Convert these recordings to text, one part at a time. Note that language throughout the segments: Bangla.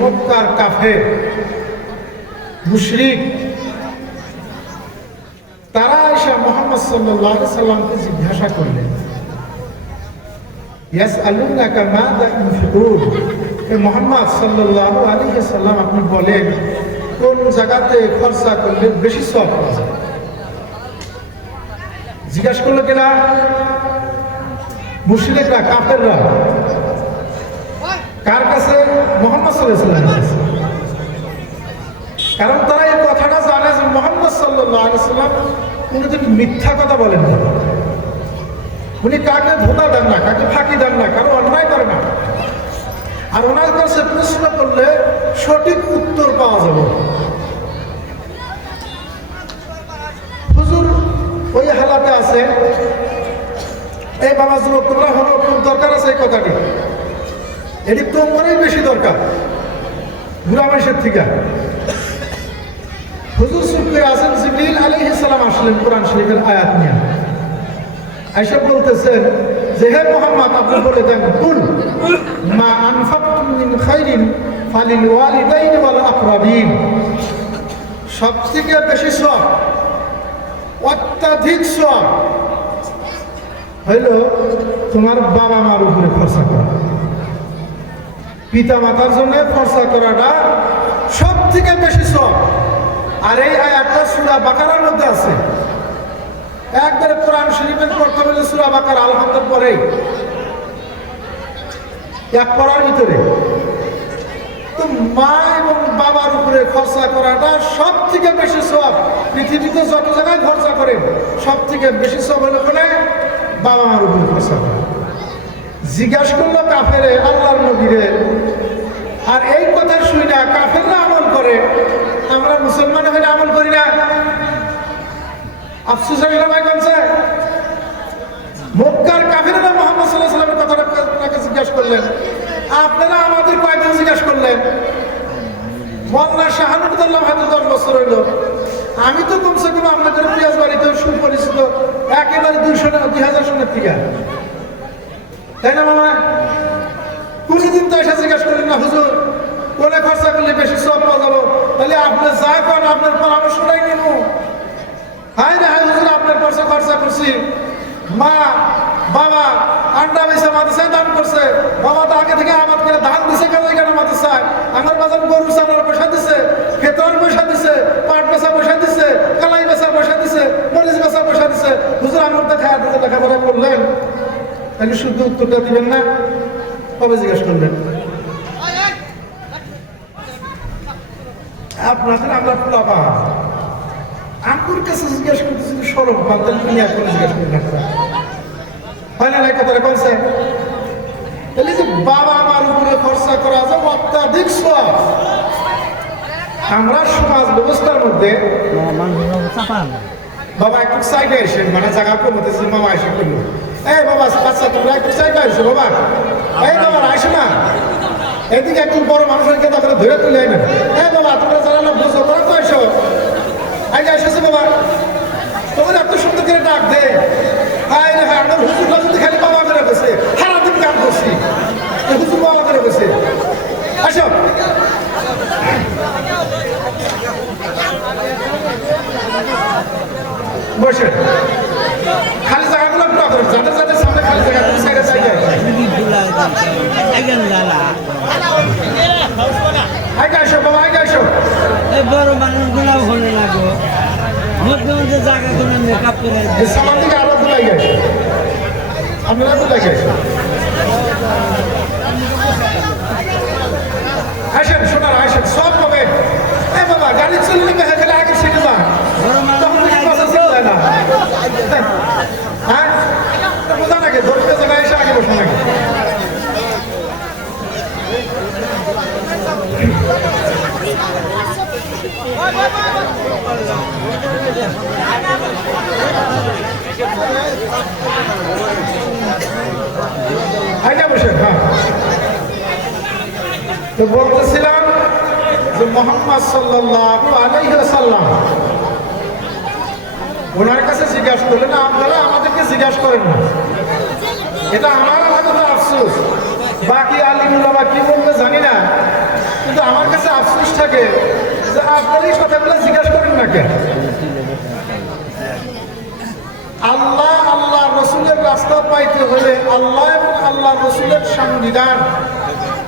মক্কার কাফে মুশরিক, তারা এসে মোহাম্মদ সাল্লাহ সাল্লামকে জিজ্ঞাসা করলেন ইয়াস এ মোহাম্মদ সাল্লাল্লাহু আলাইহি সাল্লাম, আপনি বলেন, কোন জায়গাতে খরচা করলে বেশি সব জিজ্ঞাসা করল কিনা? মুশরিকরা, কাফেররা কার কাছে? মোহাম্মদ সাল্লাহ কারণ তারা এই কথাটা জানে যে মোহাম্মদ সাল্লাম কোনোদিন মিথ্যা কথা বলেন উনি কাকে ধোকা দেন না, কাকে ফাঁকি দেন না কারও অন্যায় করে না। আর ওনার কাছে প্রশ্ন করলে সঠিক উত্তর পাওয়া যাবে। হুজুর, ওই হালাতে আছে। এই বাবা যুবক তোমরা হলো দরকার আছে এই কথাটি। এটি তোমারই বেশি দরকার, বুড়া মানুষের থেকে। হুজুর সুফি আছেন জিবরিল আলাইহিস সালাম আসলেন কোরআন শরীফের আয়াত নিয়ে। আয়সা বলতেছেন যে, হে মোহাম্মদ, আপনি বলে দেন, কুল মা আনফাকতুম মিন খাইরিন ফালিল ওয়ালিদাইন ওয়াল আকরাবিন। সবথেকে বেশি সব অত্যাধিক সব হইল তোমার বাবা মার উপরে খরচা করা। পিতা মাতার জন্য খরচা করাটা সব থেকে বেশি সব আর এই আয়াতটা সুরা বাকারার মধ্যে আছে। একবারে কোরআন শরীফের পড়তে হলে সুরা বাকার আলহামদের পরেই। এক পড়ার ভিতরে। তো মা এবং বাবার উপরে খরচা করাটা সব থেকে বেশি সব পৃথিবীতে যত জায়গায় খরচা করে সব থেকে বেশি সব হলে বলে বাবা মার উপরে খরচা করা। জিজ্ঞাসা করল কাফেরে, আল্লাহর নবীরে আর এই কথা শুই না কাফেররা আমল করে। আমরা মুসলমান হলে আমল করি না। আফসুস ভাই কনছে মক্কার কাফেররা মোহাম্মদ সাল্লাহ সাল্লামের কথাটা আপনাকে জিজ্ঞাসা করলেন। আপনারা আমাদের কয়েকদিন জিজ্ঞাসা করলেন। মোল্লা শাহানুদ্দাল্লাহ হয়তো দশ বছর হইল আমি তো কমসে কম আপনাদের পিয়াজ বাড়িতে সুপরিচিত, একেবারে দুইশো দুই হাজার সনের থেকে। তাই না মামা? কোনদিন তো এসে জিজ্ঞাসা করলেন না, হুজুর, কোনে খরচা করলে বেশি সব পাওয়া যাব? তাহলে আপনি যা করেন আপনার পরামর্শটাই নিব হায় রে, হায় হুজুর, আপনার পয়সা খরচা করছি। মা, বাবা আন্ডা বেসে মাদ্রাসায় দান করছে। বাবা তো আগে থেকে আমার করে ধান দিছে কেন কেন মাদ্রাসায়? আমার বাজার গরু চালার পয়সা দিছে খেতর পয়সা দিছে, পাট বেচা পয়সা দিছে, কালাই বেচা পয়সা দিছে, মরিচ বেচা পয়সা দিছে। হুজুর, আমার খায় দিতে লেখাপড়া করলেন। তাহলে শুদ্ধ উত্তরটা দিবেন না। কবে জিজ্ঞেস করলেন? আপনাদের আমরা পোলাপা আঙ্কুর কাছে জিজ্ঞেস করতেছি সরব বাদল নিয়ে এখন জিজ্ঞেস করলেন হয় না কথাটা কনছে তাহলে যে বাবা আমার উপরে খরচা করা যায় অত্যাধিক সব। আমরা সমাজ ব্যবস্থার মধ্যে বাবা একটু সাইডে এসে মানে জায়গা কমতেছে, মামা এসে করল এই বাবা, বাচ্চা তোমরা একটু সাইডে এসো, বাবা। এই বাবা আইসো না। এদিকে একটু বড় মানুষের কে তারপরে ধরে তুলে আইবেন এই বাবা, তোমরা যারা না বুঝো তোরা তো এসো? আগে এসেছে বাবা। তোমার এত সুন্দর করে ডাক দে। হাই রে হাই আমার হুজুরটা যদি খালি বাবা করে বসে। সারা দিন কাম করছি হুজুর বাবা করে বসে। আসো। বসে খালি জায়গাগুলো পুরো করে যাদের যাদের সামনে খালি জায়গা তুমি সাইডে সাইডে আগে আসো বাবা আগে আসো বড় মানুষগুলো হলে লাগো মধ্যে মধ্যে জায়গা কোনো মেকআপ করে এই সামান থেকে আরও দুলাই গেছে আপনারা দুলাই গেছে আসেন শোনার আসেন সব পাবেন এ বাবা গাড়ি চলে নেবে হেঁটে আগে শিখে যান তখন পাশে ছিল না হ্যাঁ বোঝা নাকি ধরতে জায়গায় এসে আগে বসে নাকি আগে। তো বলতেছিলাম যে মোহাম্মদ ওনার কাছে জিজ্ঞাসা করলেন আপনারা আমাদেরকে জিজ্ঞাসা করেন না। এটা আমার আফসোস। বাকি আলিমুল্লাহ কি বলবে জানি না। কিন্তু আমার কাছে আফসোস থাকে যে আপনারা কথাগুলো জিজ্ঞাসা করেন না আল্লাহ আল্লাহ রসুলের রাস্তা পাইতে হলে আল্লাহ এবং আল্লাহ রসুলের সংবিধান,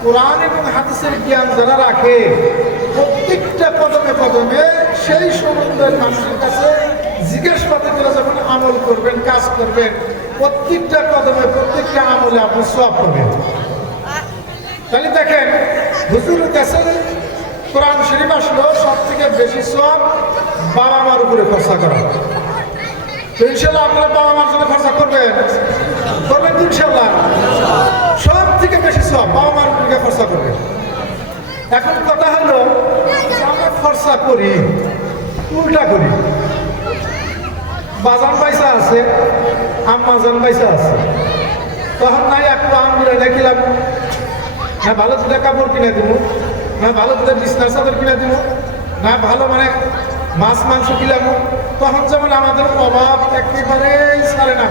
কোরআন এবং হাদিসের জ্ঞান যারা রাখে, প্রত্যেকটা কদমে কদমে সেই সমুদ্রের মানুষের কাছে জিজ্ঞাসাবাদে করে যখন আমল করবেন, কাজ করবেন, প্রত্যেকটা কদমে, প্রত্যেকটা আমলে আপনি সব পাবেন তাহলে দেখেন, হুজুর কাছে কোরআন শরীফ আসলো সব থেকে বেশি সব বাবা মার উপরে খরচা করা। তো ইনশাল্লাহ আপনারা বাবা মার জন্য খরচা করবেন। করবেন তো ইনশাল্লাহ সব থেকে বেশি সব বাবা মার উপরে খরচা করবেন। এখন কথা হলো আমরা খরচা করি, উল্টা করি। বাজান পয়সা আছে আম্মাজান পয়সা আছে। তখন নাই একটু আঙ্গুলে দেখিলাম, না ভালো দুটা কাপড় কিনে দিব না ভালো দুটা বিছনার চাদর কিনে দিব না ভালো মানে মাছ মাংস কিলাম তখন যেমন আমাদের অভাব একেবারেই ছাড়ে না।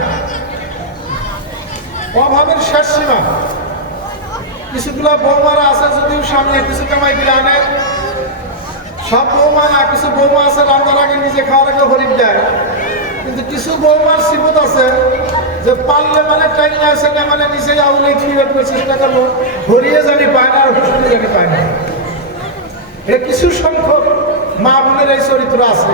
অভাবের শেষ সীমা। কিছুগুলো বৌমারা আছে যদিও সামনে কিছু কামাই কিনে আনে। সব বৌমা না কিছু বৌমা আছে রান্নার আগে নিজে খাওয়ার আগে হরিক দেয়। কিন্তু কিছু বৌমার সিবত আছে যে পারলে মানে টাইম আছে না মানে নিচে আউলে ফিরে চেষ্টা করব হরিয়ে জানি পায় না আর হুসুরি জানি পায় না। এ কিছু সংখ্যক মা বোনের এই চরিত্র আছে।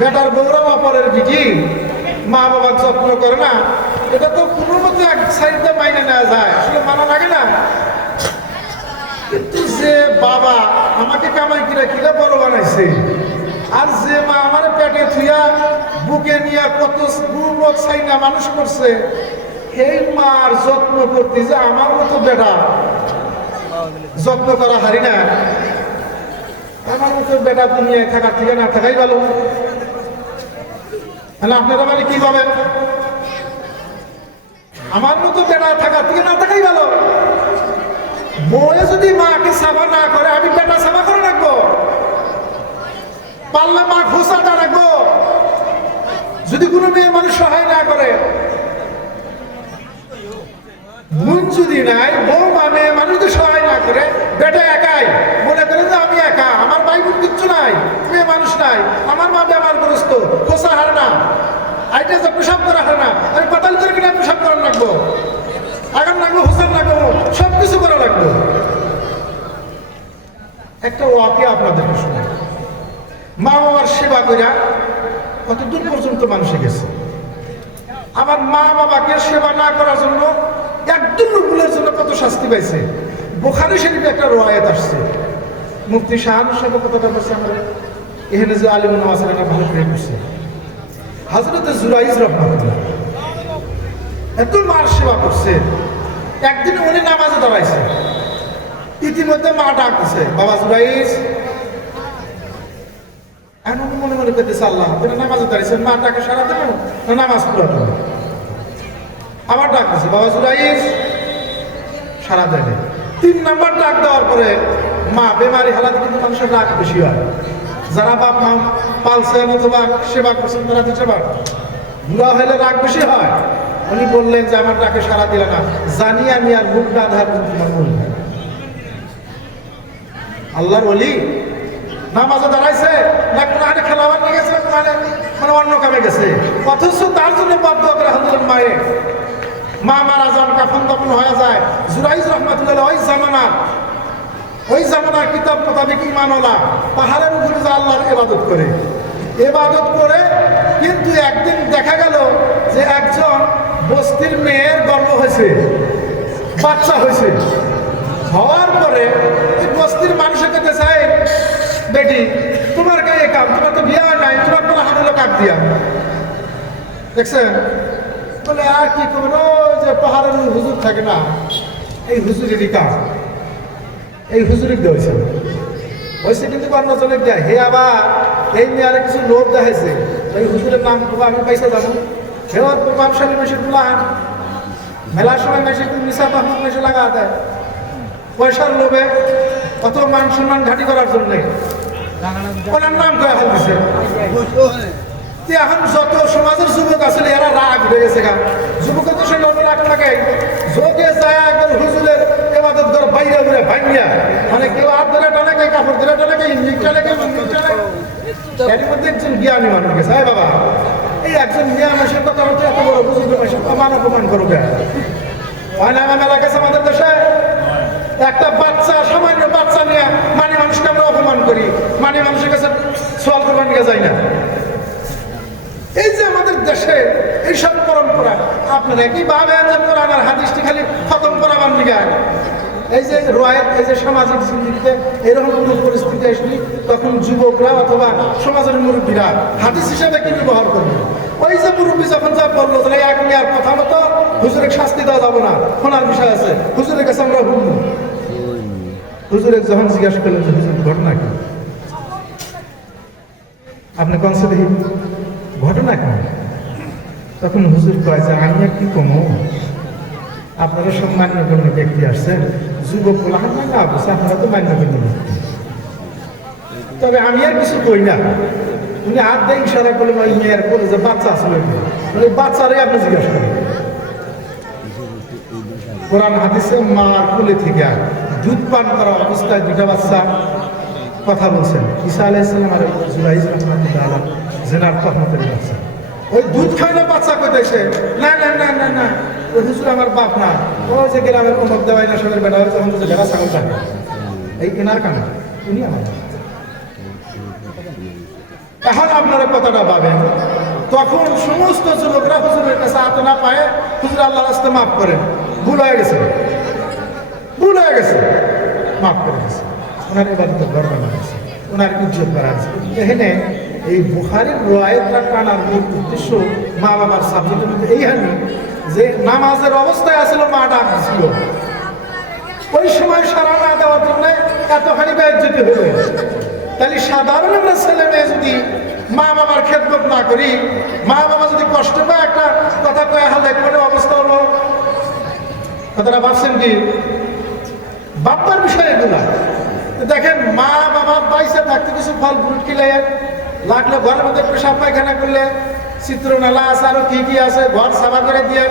বেটারা বৌরা অপরের বিটি মা বাবার যত্ন করে না। এটা তো কোনো মতে এক সাইডে মাইনে নেওয়া যায়, আসলে মানা লাগে না। কিন্তু যে বাবা আমাকে কামাই কিরা কিরা বড় বানাইছে, আর যে মা আমার পেটে থুইয়া বুকে নিয়ে কত গুরুবক সাইনা মানুষ করছে, এই মার যত্ন করতে যে আমার মতো বেটা যত্ন করা হারি না। আমার মতো বেটা দুনিয়ায় থাকার থেকে না থাকাই ভালো। তাহলে আপনারা মানে কি ভাবেন? আমার মতো বেটা থাকার থেকে না থাকাই ভালো। বউয়ে যদি মাকে সাফা না করে, আমি বেটা সাফা করে রাখব। পারলে মা ঘোষাটা রাখব। যদি কোনো মেয়ে মানুষ সহায় না করে বোন যদি নাই বউ মা মেয়ে মানুষ যদি সহায় না করে, বেটা একাই। মনে করে যে আমি একা, আমার ভাই বোন কিচ্ছু নাই, মেয়ে মানুষ নাই, আমার মা বেমার গ্রস্ত খোসা হার না। আইটা যে পেশাব করা হয় না আমি পাতাল করে কিনা পেশাব করার লাগবো। আগাম লাগবো হোসেন লাগবো সব কিছু করা লাগবো একটা ওয়াকে আপনাদেরকে শুনে মা বাবার সেবা করিয়া কত দূর পর্যন্ত মানুষে গেছে? আমার মা বাবাকে সেবা না করার জন্য একদম ভুলের জন্য কত শাস্তি পাইছে? বোখারি শরীফে একটা রয়াত আসছে। মুক্তি শাহানু সাহেব কথাটা বলছে এখানে যে আলিম ভালো করে করছে হাজরত জুরাইজ এত মার সেবা করছে। একদিন উনি নামাজে দাঁড়াইছে। ইতিমধ্যে মা ডাক দিছে, বাবা জুরাইজ। এখন মনে মনে করতেছে, আল্লাহ এটা নামাজে দাঁড়িয়েছেন মা ডাকে সারা দেবো না? নামাজ পড়া আবার ডাক দিছে, বাবা জুরাইজ সারা দেবে। তিন নাম্বার ডাক দেওয়ার পরে মা বেমারি হালাতে কিন্তু মানুষের রাগ বেশি হয়। যারা বাপ মা পালছেন অথবা সেবা করছেন, তারা তো সেবা। বুড়া হলে রাগ বেশি হয়। উনি বললেন যে, আমার ডাকে সারা দিলে না। জানি আমি আর মুখ না ধার আল্লাহর অলি নামাজে দাঁড়াইছে, না কোরআনে খেলাবার নিয়ে গেছে কোরআনে মানে অন্য কামে গেছে। অথচ তার জন্য বাধ্য করে হাজরের মায়ে মা মারা যান কাফন দাফন হয়ে যায়। জুরাইজ রহমাতুল্লাহ ওই জামানার ওই জামানার কিতাব মোতাবেক ইমানওয়ালা পাহাড়ের উপরে যে আল্লাহর এবাদত করে। এবাদত করে কিন্তু একদিন দেখা গেল যে একজন বস্তির মেয়ের গর্ব হয়েছে, বাচ্চা হয়েছে। হওয়ার পরে ওই বস্তির মানুষের কাছে চাই বেটি, তোমার গায়ে কাম, তোমার তো বিয়া নাই, তোমার কোনো হামলো কাক দিয়া? দেখছেন? বলে, আর কি করবেন ওই যে পাহাড়ের হুজুর থাকে না এই হুজুরেরই কাজ। এই হুজুরি দেওয়াছে হয়েছে। কিন্তু অন্য জনের দেয় হে আবার এই নিয়ে আরে কিছু লোভ দেখাইছে। এই হুজুরের নাম করব আমি পয়সা যাব হেওয়ার প্রভাবশালী মেশে তুলান মেলার সময় মেশে নিশা মাহমুদ মেশে লাগা দেয়। পয়সার লোভে কত মান সম্মান ঘাটি করার জন্য। ওনার নাম করে ফেলতেছে। যে এখন যত সমাজের যুবক আছে এরা রাগ হয়ে গেছে গা যুবকের তো সে লোক রাগ থাকে যোগে যায় একদম হুজুরের এবাদত করে বাইরে উড়ে ভাঙিয়া মানে কেউ হাত ধরে টানে কে কাপড় ধরে টানে কে ইঞ্জিন টানে কে মন্দির টানে এর মধ্যে একজন জ্ঞানী মানুষ গেছে। হ্যাঁ বাবা, এই একজন মিয়া মাসের কথা হচ্ছে এত বড় বুজুর্গ মাসের অমান অপমান করবে হয় না, আমার মেলা গেছে আমাদের দেশে? একটা বাচ্চা, সামান্য বাচ্চা নিয়ে মানে মানুষকে আমরা অপমান করি। মানে মানুষের কাছে সওয়াল করবার নিয়ে যাই না। এই যে আমাদের দেশে এইসব পরম্পরা, আপনারা কি ভাবেন যে কোরআন আর হাদিসটি খালি খতম করাবার নিগে এই যে রয়েত এই যে সামাজিক জিন্দিগিতে এরকম কোনো পরিস্থিতি আসলি তখন যুবকরা অথবা সমাজের মুরব্বীরা হাদিস হিসাবে কি ব্যবহার করবে? ওই যে মুরব্বী যখন যা বলল, তাহলে এক নেওয়ার কথা মতো হুজুরের শাস্তি দেওয়া যাব না। শোনার বিষয় আছে। হুজুরের কাছে আমরা হুকুম হুজুরের যখন জিজ্ঞাসা করলেন যে, হুজুর, ঘটনা কি? আপনি কোন সাথে ঘটনা কি? তখন হুজুর কয় যে, আমি আর কি কমো? আপনারা সব মান্যগণ্য ব্যক্তি আসছেন। না ব্যক্তি তবে আমি আর কিছু কই না। উনি হাত দিয়ে ইশারা করলে ওই মেয়ের বলে যে বাচ্চা আসলে ওই বাচ্চারাই আপনি জিজ্ঞাসা করেন। কোরআন হাদিসে মার কুলে থেকে দুধ পান করা অবস্থায় দুটা বাচ্চা কথা বলছেন। ঈসা আলাইসালাম আর জুলাইজ রহমতুল্লাহ জেনার তহমতের বাচ্চা। ওই দুধ খাই না বাচ্চা কইতেছে না না না না না। ওই হুজুর আমার বাপ না। ও যে গ্রামের অমুক দেওয়াই না, সবের বেটা তখন তো ভেড়া ছাগল থাকে এই কেনার কানা, উনি আমার এখন আপনারা কথাটা পাবেন তখন সমস্ত যুবকরা হুজুরের কাছে হাতে না পায় হুজুর আল্লাহ রাস্তা মাফ করেন। ভুল হয়ে গেছে। ভুল হয়ে গেছে। মাফ করে গেছে ওনার এবার তো গর্ব গেছে ওনার ইজ্জত করা আছে। এখানে এই বুখারির রয়েতটা টানার মূল উদ্দেশ্য মা বাবার সাবজেক্টের মধ্যে এইখানে যে নামাজের অবস্থায় আসলে মা ডাক ছিল ওই সময় সারা না দেওয়ার জন্য এতখানি ব্যয়জ্যোতি হয়ে তাহলে সাধারণ আমরা ছেলে মেয়ে যদি মা বাবার খেদমত না করি, মা বাবা যদি কষ্ট পায় একটা কথা কয়ে, হালে করে অবস্থা হলো? কথাটা ভাবছেন কি? বাপ্পার বিষয় এগুলা। দেখেন, মা বাবা পয়সা থাকতে কিছু ফল ফ্রুট খেলে লাগলে ঘরের মধ্যে পেশাব পায়খানা করলে চিত্রনালা আছে আরও কি কি আছে ঘর সাফা করে দিয়ে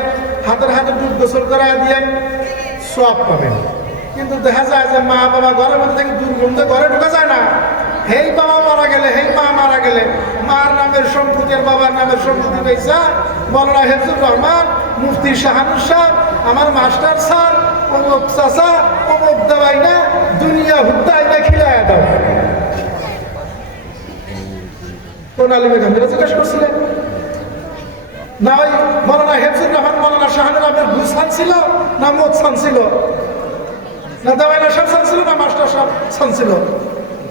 হাতের হাতে দুধ গোসল করে দিয়ে সব পাবেন কিন্তু দেখা যায় যে মা বাবা ঘরের মধ্যে থেকে দুর্গন্ধ ঘরে ঢোকা যায় না। হেই বাবা মারা গেলে হেই মা মারা গেলে মার নামের সম্পত্তি আর বাবার নামের সম্পত্তি পেয়েছা বলরা হেফজুর রহমান, মুফতি শাহানুর সাহ আমার মাস্টার স্যার, অমুক চাষা অমুক দেওয়াই না দুনিয়া হুদ্দাই না খিলায় দাও। কোন আলী বেগম এটা জিজ্ঞেস করছিলেন না ওই মৌলানা হেফজুর রহমান মৌলানা শাহানুর আহমেদ গুসান ছিল না মোদ সান ছিল? না দেওয়াইনা সব সান ছিল না মাস্টার সব সান ছিল?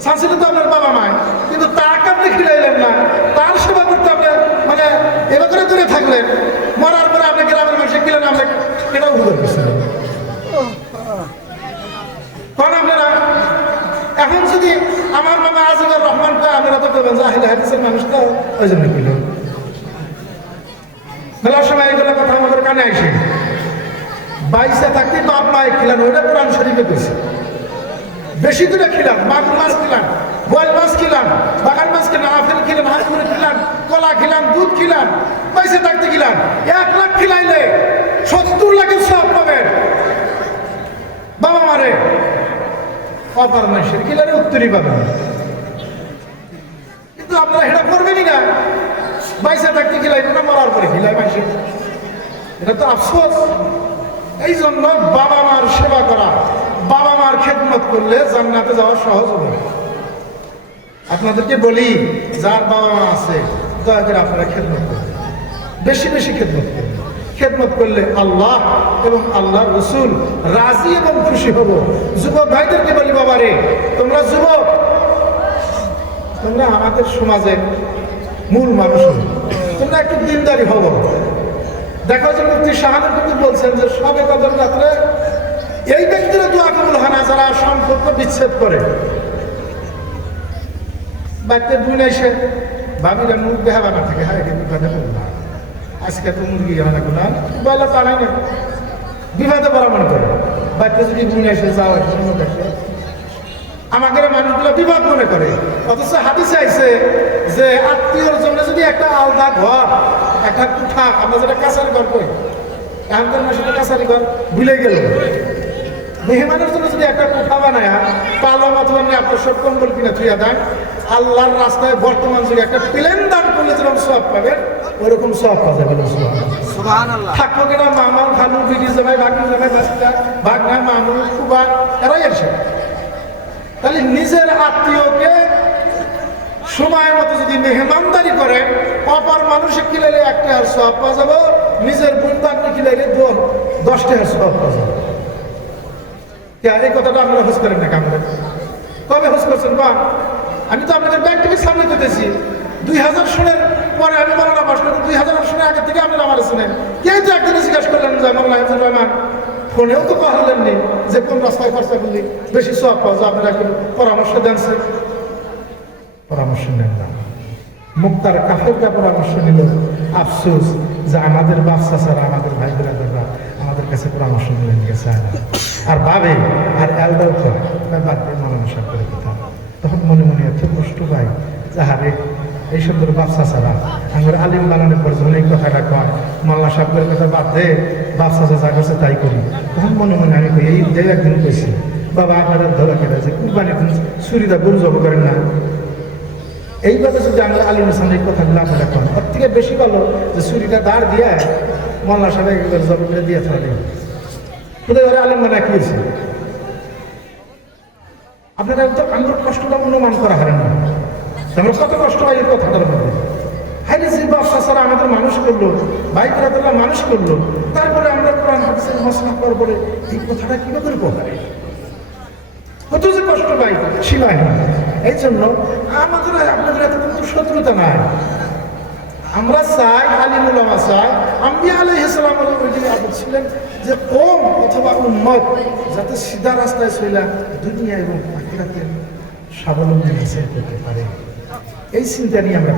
সান ছিল তো আপনার বাবা মায় কিন্তু তাকে আপনি খিলাইলেন না। তার সেবা করতে আপনি মানে এবার করে দূরে থাকলেন। মরার পরে আপনি গ্রামের মানুষে গেলেন আপনি? এটাও ভুল করছিলেন কারণ আপনারা, এখন যদি আমার বাবা আজিবুর রহমান কয়, আপনারা তো করবেন জাহিল হাদিসের মানুষ ওই জন্য মেলার সময় এগুলো কথা আমাদের কানে আসে। বাইশে থাকতে বাপ মায়ে খিলান, ওইটা কোরআন শরীফে কইছে বেশি করে খিলান মাগুর মাছ খিলান বোয়াল মাছ খিলান, বাগান মাছ খিলান, আপেল খিলান হাঁসুরে খিলান, কলা খিলান, দুধ খিলান পয়সা থাকতে খিলান এক লাখ খিলাইলে সত্তর লাখের সব পাবেন বাবা মারে, অপার মানুষের খিলারে উত্তরই পাবেন কিন্তু আপনারা এটা করবেনই না। পয়সা থাকতে খিলাইবে না, মরার পরে খিলাই মানুষের এটা তো আফসোস। এই জন্য বাবা মার সেবা করা বাবা মার খেদমত করলে জান্নাতে যাওয়া সহজ হবে। আপনাদেরকে বলি, যার বাবা মা আছে, দয়া করে আপনারা খেদমত করবেন বেশি বেশি খেদমত করবেন খেদমত করলে আল্লাহ এবং আল্লাহ রসুল রাজি এবং খুশি হব। যুবক ভাইদেরকে বলি বাবা রে তোমরা যুবক, তোমরা আমাদের সমাজের মূল মানুষ হও। তোমরা একটু দিনদারি হব দেখা যাচ্ছে মুক্তি শাহানুর কিন্তু বলছেন যে, সবে কদর রাত্রে এই ব্যক্তিরা দোয়া কবুল হয় না, যারা সম্পর্ক বিচ্ছেদ করে। বাড়িতে বুন এসে ভাবিরা মুখ দেখাবা না থাকে হ্যাঁ কিন্তু কথা বললাম আজকে তো মুরগি হয় না কোনো বলে পালাই না। বিবাদে পড়া মনে করে। বাড়িতে যদি বুন এসে যাও মুখ এসে আমাদের মানুষগুলো বিবাদ মনে করে। অথচ হাদিসে আইছে যে আত্মীয়র জন্য যদি একটা আলাদা ঘর একটা কুঠা আমরা যেটা কাছারি ঘর এখনকার না সেটা কাছারি ঘর ভুলে গেল। মেহমানের জন্য যদি একটা কুঠা বানায় পালং অথবা আপনার সব কম্বল কিনে থুইয়া দেন আল্লাহর রাস্তায় বর্তমান যুগে একটা প্লেন দান করলে যেরকম সব পাবেন ওরকম সব পাওয়া যাবে। থাকব কিনা মামার খালু বিডি জামাই ভাগ্নি জামাই বাসিদা ভাগনা মামু খুবা এরাই এসে তাহলে নিজের আত্মীয়কে সময় মতো যদি মেহমানদারি করে, অপর মানুষে খিলাইলে একটা হার সব পাওয়া যাব, নিজের খিলাইলে দশ দশটা হার সব পাওয়া যাবে। এই কথাটা আপনারা হোস করেন না কামড়ে কবে হোস করছেন? বা আমি তো আপনাদের ব্যাংক থেকে সামনে পেতেছি দুই হাজার সনের পরে আমি মারানা পাস করি দুই হাজার সনের আগে থেকে আপনারা আমার শুনেন কেউ তো একদিনে জিজ্ঞাসা করলেন যে লাইফের রহমান ফোনেও তো পাহাড়লেন নি। যে কোন রাস্তায় খরচা বেশি সব পাওয়া যায় আপনারা একটু পরামর্শ দেন স্যার। পরামর্শ নেন না। মুক্তার কাফেরটা পরামর্শ নিল আফসোস যে আমাদের বাচ্চা ছাড়া আমাদের ভাই বোনেরা আমাদের কাছে পরামর্শ নিলেন গেছে আর ভাবে আর এলডাও তো বাদ দিয়ে মনোনসা করে কথা তখন মনে মনে এত কষ্ট পাই যাহারে এই সুন্দর বাচ্চা ছাড়া আমার আলিম বানানোর পর যখন এই কথাটা কয়, মাল্লা সাহেবের কথা বাদ দে বাচ্চা যা করছে তাই করি। তখন মনে মনে আমি কই, এই দেব একদিন কইছি, বাবা আপনারা ধরা কেটে যে কুরবানি দিন ছুরিটা গরু জব করেন না। এইভাবে যদি আমরা সামনে এই কথাগুলো আপনারা করেন ওর থেকে বেশি ভালো যে ছুরিটা দাঁড় দিয়ে মোল্লা সাহেব একবার জব করে দিয়ে থাকে। কোথায় ওরা আলিম মানে কি হয়েছে আপনারা তো আমার কষ্টটা অনুমান করা হারেন না। আমরা কত কষ্ট হয় এই কথাটার মধ্যে আমাদের মানুষ করল বাইকরা তারা মানুষ করল তারপরে আমরা কোরআন করার পরে এই কথাটা কত যে কষ্ট পাই সীমায় এই জন্য আমাদের আপনাদের এত কিন্তু শত্রুতা নাই। আমরা চাই আলিমুলামা চাই। আমি আলাইহিসালাম আবু ছিলেন যে ওম অথবা উম্মত, যাতে সিধা রাস্তায় চলে দুনিয়া এবং আখিরাতে স্বাবলম্বী হাসিল করতে পারে। এই চিন্তা নিয়ে আমরা